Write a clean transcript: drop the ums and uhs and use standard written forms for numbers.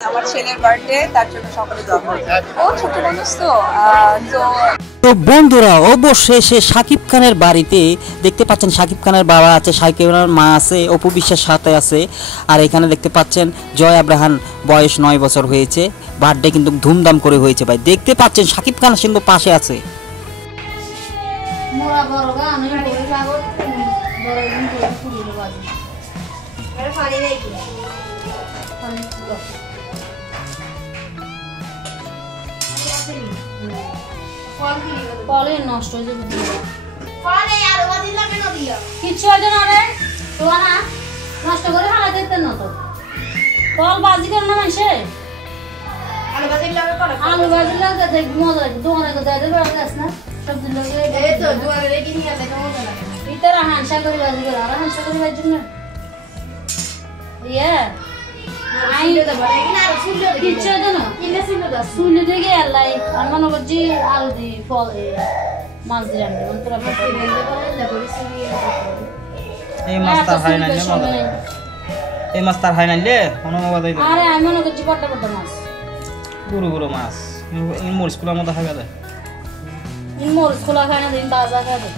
আমার ছেলের বার্থডে, তার জন্য সকলে দোয়া করবেন। ও ছোট মানুষ তো তো বন্ধুরা অবশ্যই সে শাকিব খানের বাড়িতে দেখতে পাচ্ছেন শাকিব খানের বাবা আছে, শাকিব খানের মা আছে, অপু বিশ্বাস সাথে আছে। আর এখানে দেখতে পাচ্ছেন জয় আব্রাহান, বয়স 9 বছর হয়েছে। বার্থডে কিন্তু ধুমধাম করে হয়েছে ভাই, দেখতে পাচ্ছেন শাকিব খান কিন্তু পাশে আছে। কলে নষ্ট হয়ে যাবে কিচ্ছু হয়তো না রে, না নষ্ট করে ফেলা দিতেন না তো। কল বাজি করে না মানুষে আলু ভাজির লাগে দেখ মজা লাগে। দোকানে তো দেয় দেবে গাছ না সবজি লাগে ভিতরে হাঁসা করে বাজি করে আর হাঁসা করে বাজির না ইয়ে কিচ্ছু হয়তো না শুনে দেখে আল্লাহ আমি মনে করছি আলু দি ফল মাছ দিয়ে রান্না তোরা এই মাছটা হয় না এই মাছটা হয় না লে অনুবাদ আরে আমি মনে করছি বড় বড় মাছ গুরু গুরু মাছ ইন মরিচ কুলার মতো খাবে ইন মরিচ খোলা খায় না দিন তাজা খাবে।